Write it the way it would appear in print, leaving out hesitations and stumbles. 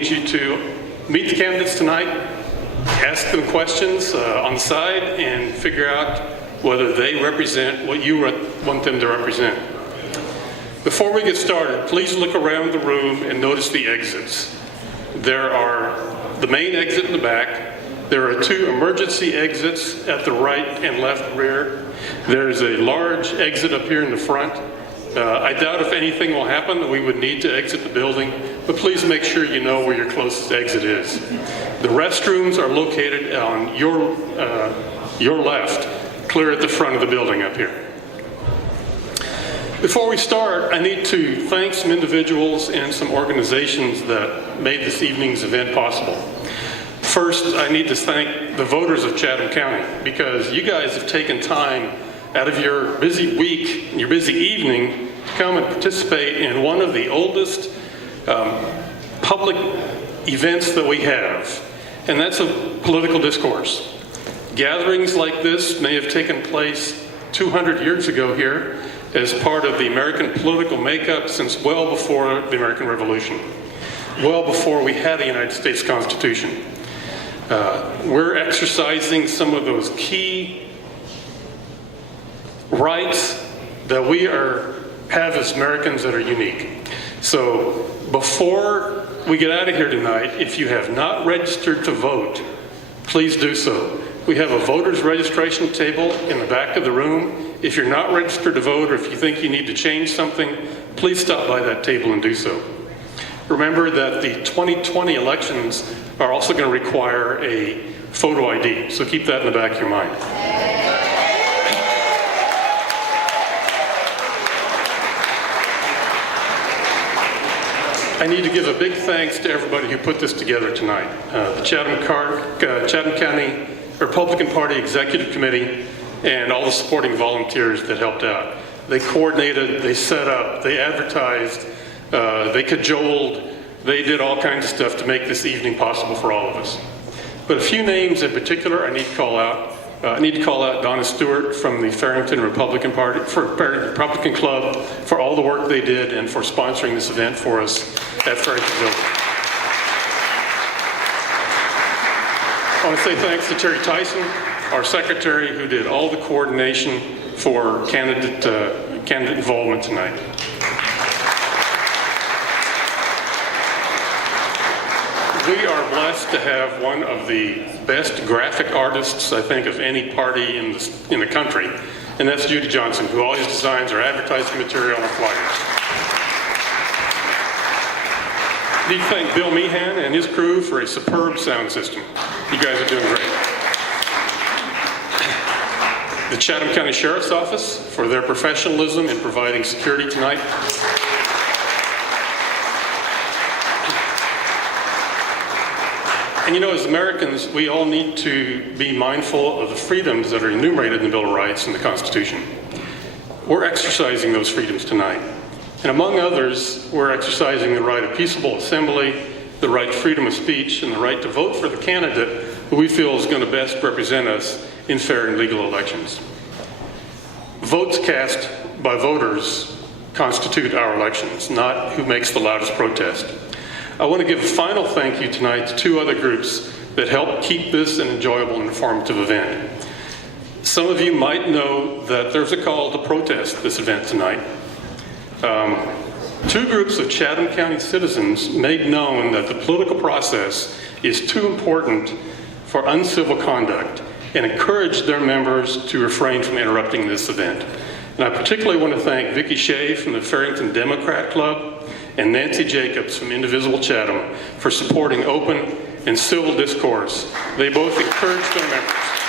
need you to meet the candidates tonight, ask them questions on the side, and figure out whether they represent what you want them to represent. Before we get started, please look around the room and notice the exits. There are the main exit in the back. There are two emergency exits at the right and left rear. There's a large exit up here in the front. I doubt if anything will happen that we would need to exit the building, but please make sure you know where your closest exit is. The restrooms are located on your left, clear at the front of the building up here. Before we start, I need to thank some individuals and some organizations that made this evening's event possible. First, I need to thank the voters of Chatham County, because you guys have taken time out of your busy week, your busy evening, to come and participate in one of the oldest public events that we have, and that's a political discourse. Gatherings like this may have taken place 200 years ago here as part of the American political makeup since well before the American Revolution, well before we had a United States Constitution. We're exercising some of those key rights that we have as Americans that are unique. So before we get out of here tonight, if you have not registered to vote, please do so. We have a voter's registration table in the back of the room. If you're not registered to vote, or if you think you need to change something, please stop by that table and do so. Remember that the 2020 elections are also going to require a photo ID, so keep that in the back of your mind. I need to give a big thanks to everybody who put this together tonight. The Chatham County Republican Party Executive Committee and all the supporting volunteers that helped out. They coordinated, they set up, they advertised, they cajoled, they did all kinds of stuff to make this evening possible for all of us. But a few names in particular I need to call out. I need to call out Donna Stewart from the Farrington Republican Club for all the work they did and for sponsoring this event for us at Farrington Building. I want to say thanks to Terry Tyson, our secretary, who did all the coordination for candidate involvement tonight. We are blessed to have one of the best graphic artists, I think, of any party in the country, and that's Judy Johnson, who always designs our advertising material and our flyers. I need to thank Bill Meehan and his crew for a superb sound system. You guys are doing great. The Chatham County Sheriff's Office for their professionalism in providing security tonight. And you know, as Americans, we all need to be mindful of the freedoms that are enumerated in the Bill of Rights and the Constitution. We're exercising those freedoms tonight. And among others, we're exercising the right of peaceable assembly, the right to freedom of speech, and the right to vote for the candidate who we feel is going to best represent us in fair and legal elections. Votes cast by voters constitute our elections, not who makes the loudest protest. I want to give a final thank you tonight to two other groups that helped keep this an enjoyable and informative event. Some of you might know that there's a call to protest this event tonight. Two groups of Chatham County citizens made known that the political process is too important for uncivil conduct and encouraged their members to refrain from interrupting this event. And I particularly want to thank Vicki Shea from the Farrington Democrat Club and Nancy Jacobs from Indivisible Chatham for supporting open and civil discourse. They both encouraged their members.